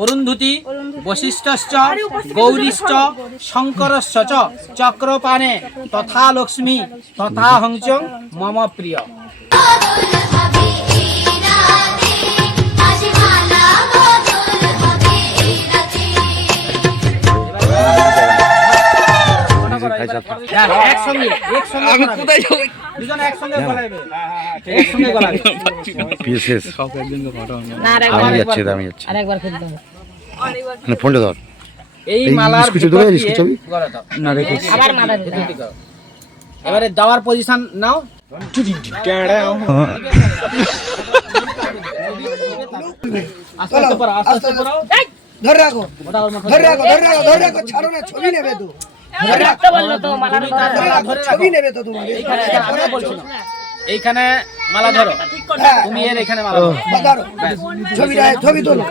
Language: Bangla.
অরুন্ধতি বশিষ্ঠশ্চ গৌরীশ্চ শঙ্করশ্চ চ চক্রপাণে তথা লক্ষ্মী তথা হংচং মম প্রিয়। এবারে দেওয়ার পজিশন নাও। ধরে রাখো ধরে রাখো ধরে রাখো ধরে রাখো, ছাড়ো না, ছবি নেবে তো, ছবি নেবে তো তোমার। এইখানে মালা ধরো, তুমি এর এখানে মালা ধরো, ছবি তোলো।